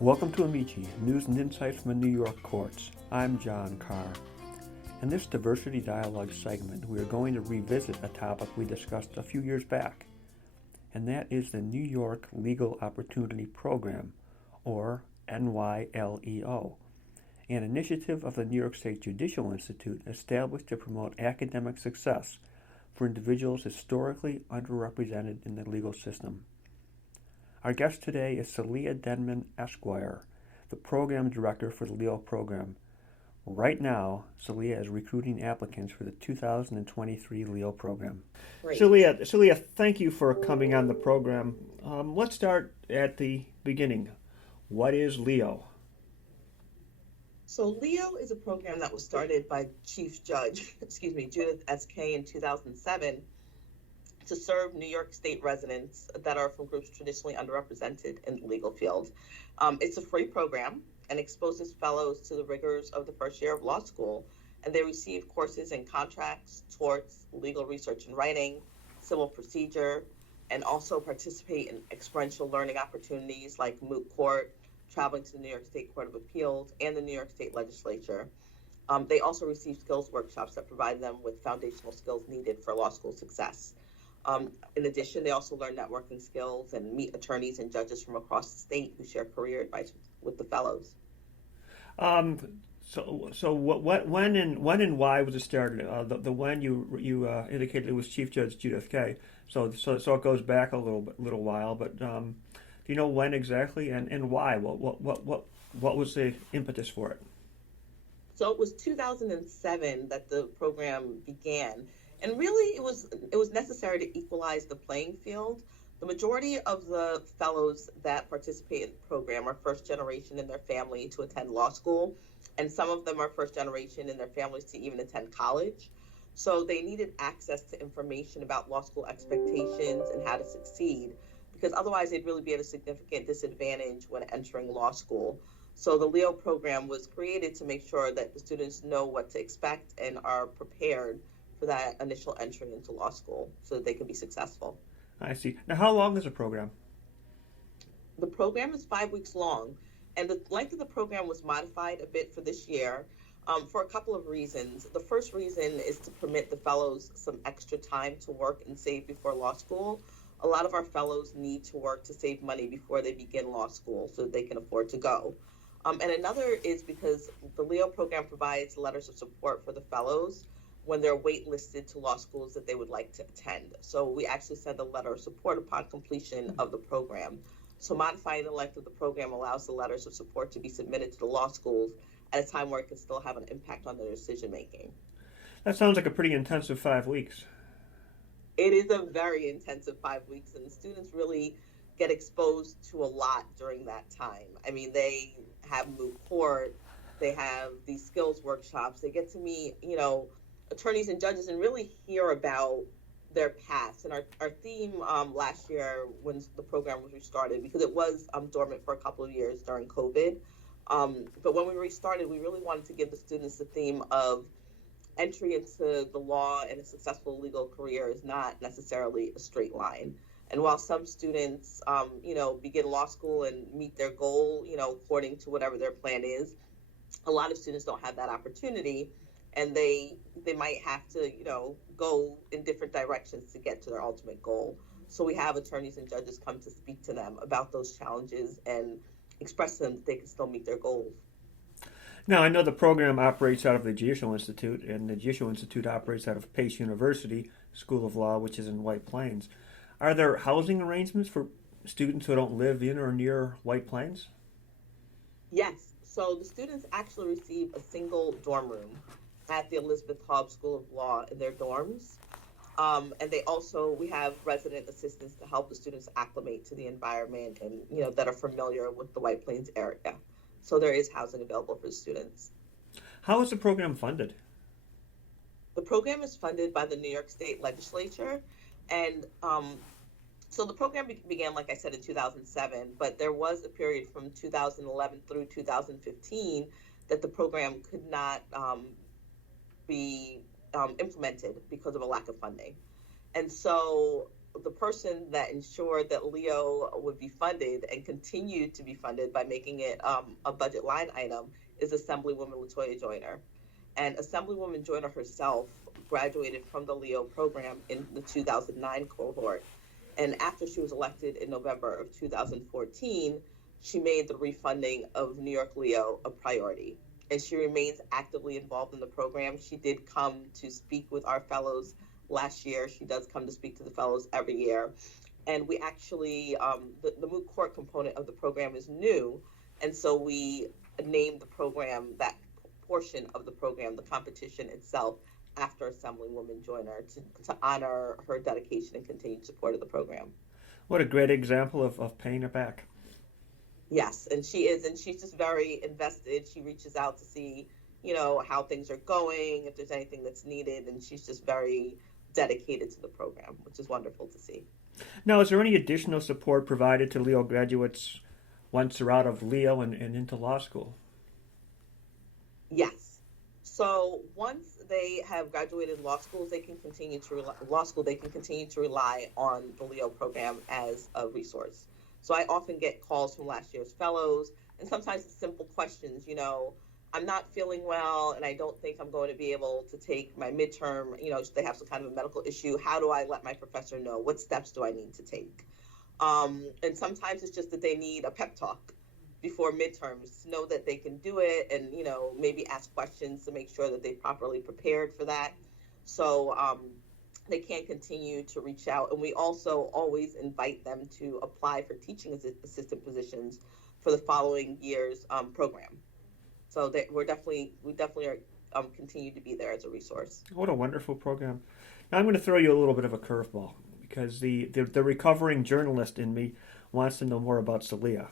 Welcome to Amici, News and Insights from the New York Courts. I'm John Carr. In this Diversity Dialogue segment, we are going to revisit a topic we discussed a few years back, and that is the New York Legal Opportunity Program, or NYLEO, an initiative of the New York State Judicial Institute established to promote academic success for individuals historically underrepresented in the legal system. Our guest today is Salihah Denman, Esquire, the program director for the LEO program. Right now, Salihah is recruiting applicants for the 2023 LEO program. Great. Salihah, thank you for coming on the program. Let's start at the beginning. What is LEO? So LEO is a program that was started by Chief Judge, Judith S.K. in 2007 to serve New York State residents that are from groups traditionally underrepresented in the legal field. It's a free program and exposes fellows to the rigors of the first year of law school, and they receive courses in contracts, torts, legal research and writing, civil procedure, and also participate in experiential learning opportunities like moot court, traveling to the New York State Court of Appeals, and the New York State Legislature. They also receive skills workshops that provide them with foundational skills needed for law school success. In addition, they also learn networking skills and meet attorneys and judges from across the state who share career advice with the fellows. When and why was it started? The when you indicated it was Chief Judge Judith K. So it goes back a little while. But do you know when exactly and why? What was the impetus for it? So it was 2007 that the program began. And really, it was necessary to equalize the playing field. The majority of the fellows that participate in the program are first generation in their family to attend law school, and some of them are first generation in their families to even attend college. So they needed access to information about law school expectations and how to succeed, because otherwise they'd really be at a significant disadvantage when entering law school. So the LEO program was created to make sure that the students know what to expect and are prepared for that initial entry into law school so that they can be successful. I see. Now, how long is the program? The program is 5 weeks long, and the length of the program was modified a bit for this year for a couple of reasons. The first reason is to permit the fellows some extra time to work and save before law school. A lot of our fellows need to work to save money before they begin law school so that they can afford to go. And another is because the LEO program provides letters of support for the fellows when they're waitlisted to law schools that they would like to attend. So we actually send a letter of support upon completion of the program. So modifying the length of the program allows the letters of support to be submitted to the law schools at a time where it can still have an impact on their decision making. That sounds like a pretty intensive 5 weeks. It is a very intensive 5 weeks, and the students really get exposed to a lot during that time. I mean, they have moot court, they have these skills workshops, they get to meet, attorneys and judges and really hear about their past. And our theme last year when the program was restarted, because it was dormant for a couple of years during COVID, but when we restarted, we really wanted to give the students the theme of entry into the law and a successful legal career is not necessarily a straight line. And while some students, begin law school and meet their goal, according to whatever their plan is, a lot of students don't have that opportunity, and they might have to, go in different directions to get to their ultimate goal. So we have attorneys and judges come to speak to them about those challenges and express to them that they can still meet their goals. Now, I know the program operates out of the Judicial Institute, and the Judicial Institute operates out of Pace University School of Law, which is in White Plains. Are there housing arrangements for students who don't live in or near White Plains? Yes. So the students actually receive a single dorm room at the Elizabeth Hobbs School of Law in their dorms. And we have resident assistants to help the students acclimate to the environment and, that are familiar with the White Plains area. So there is housing available for the students. How is the program funded? The program is funded by the New York State Legislature. And so the program began, like I said, in 2007, but there was a period from 2011 through 2015 that the program could not be implemented because of a lack of funding. And so the person that ensured that Leo would be funded and continued to be funded by making it a budget line item is Assemblywoman Latoya Joyner. And Assemblywoman Joyner herself graduated from the Leo program in the 2009 cohort. And after she was elected in November of 2014, she made the refunding of New York Leo a priority. And she remains actively involved in the program. She did come to speak with our fellows last year. She does come to speak to the fellows every year. And we actually, the moot court component of the program is new. And so we named the program, that portion of the program, the competition itself, after Assemblywoman Joyner to honor her dedication and continued support of the program. What a great example of paying it back. Yes, and she is, and she's just very invested. She reaches out to see, how things are going, if there's anything that's needed, and she's just very dedicated to the program, which is wonderful to see. Now, is there any additional support provided to Leo graduates once they're out of Leo and into law school? Yes. So once they have graduated law school, they can continue to rely on the Leo program as a resource. So I often get calls from last year's fellows, and sometimes it's simple questions, I'm not feeling well and I don't think I'm going to be able to take my midterm, they have some kind of a medical issue. How do I let my professor know? What steps do I need to take? And sometimes it's just that they need a pep talk before midterms to know that they can do it, and maybe ask questions to make sure that they properly prepared for that. So they can continue to reach out, and we also always invite them to apply for teaching assistant positions for the following year's program. So we definitely are continue to be there as a resource. What a wonderful program. Now I'm going to throw you a little bit of a curveball, because the recovering journalist in me wants to know more about Salihah.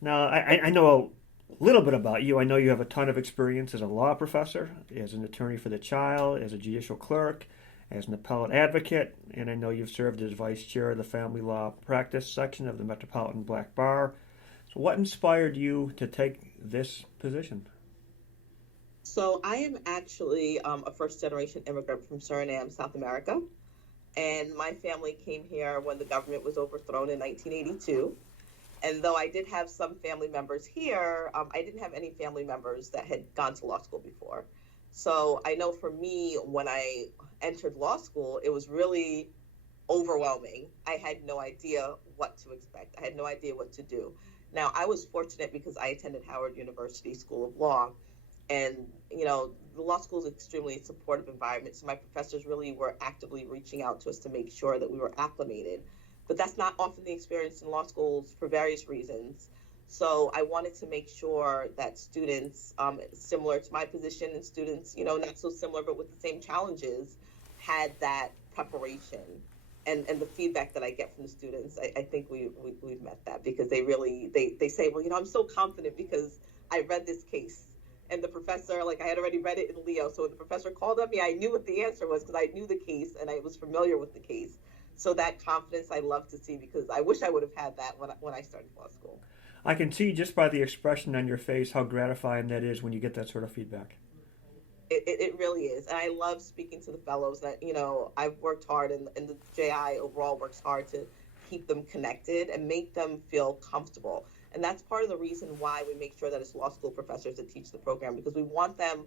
Now, I know a little bit about you. I know you have a ton of experience as a law professor, as an attorney for the child, as a judicial clerk, as an appellate advocate, and I know you've served as vice chair of the family law practice section of the Metropolitan Black Bar. So what inspired you to take this position? So I am actually a first-generation immigrant from Suriname, South America, and my family came here when the government was overthrown in 1982. And though I did have some family members here, I didn't have any family members that had gone to law school before. So I know for me, when I entered law school, it was really overwhelming. I had no idea what to expect. I had no idea what to do. Now, I was fortunate because I attended Howard University School of Law, and, the law school is an extremely supportive environment. So my professors really were actively reaching out to us to make sure that we were acclimated. But that's not often the experience in law schools for various reasons. So I wanted to make sure that students, similar to my position, and students, not so similar, but with the same challenges, had that preparation. And the feedback that I get from the students, I think we've met that, because they say, well, I'm so confident because I read this case. And the professor, I had already read it in Leo. So when the professor called on me, I knew what the answer was because I knew the case and I was familiar with the case. So that confidence I love to see, because I wish I would have had that when I started law school. I can see just by the expression on your face how gratifying that is when you get that sort of feedback. It really is. And I love speaking to the fellows that, I've worked hard, and the JI overall works hard to keep them connected and make them feel comfortable. And that's part of the reason why we make sure that it's law school professors that teach the program, because we want them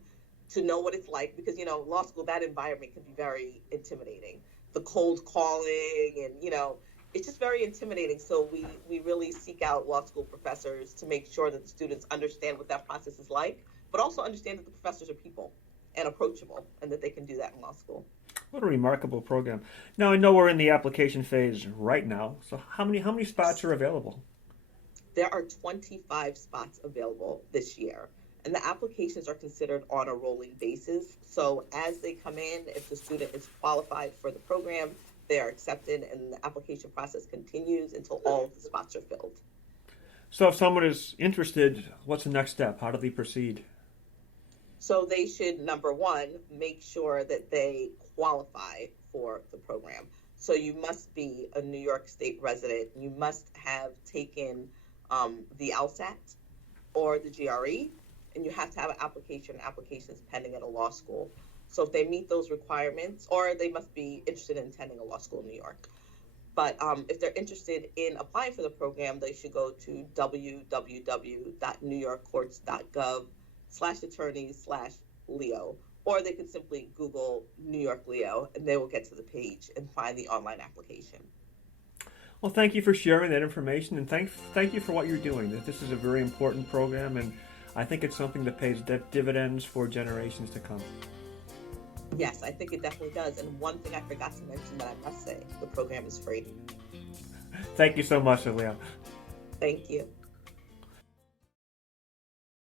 to know what it's like, because, law school, that environment can be very intimidating. The cold calling and, it's just very intimidating. So we really seek out law school professors to make sure that the students understand what that process is like, but also understand that the professors are people and approachable, and that they can do that in law school. What a remarkable program. Now, I know we're in the application phase right now. So how many spots are available? There are 25 spots available this year, and the applications are considered on a rolling basis. So as they come in, if the student is qualified for the program, they are accepted, and the application process continues until all of the spots are filled. So if someone is interested, what's the next step? How do they proceed? So they should, number one, make sure that they qualify for the program. So you must be a New York State resident. You must have taken the LSAT or the GRE, and you have to have an application. Applications pending at a law school. So if they meet those requirements, or they must be interested in attending a law school in New York. But if they're interested in applying for the program, they should go to www.newyorkcourts.gov/attorneys/Leo, or they can simply Google New York Leo, and they will get to the page and find the online application. Well, thank you for sharing that information, and thank you for what you're doing. This is a very important program, and I think it's something that pays dividends for generations to come. Yes, I think it definitely does. And one thing I forgot to mention that I must say, the program is free. Thank you so much, Salihah. Thank you.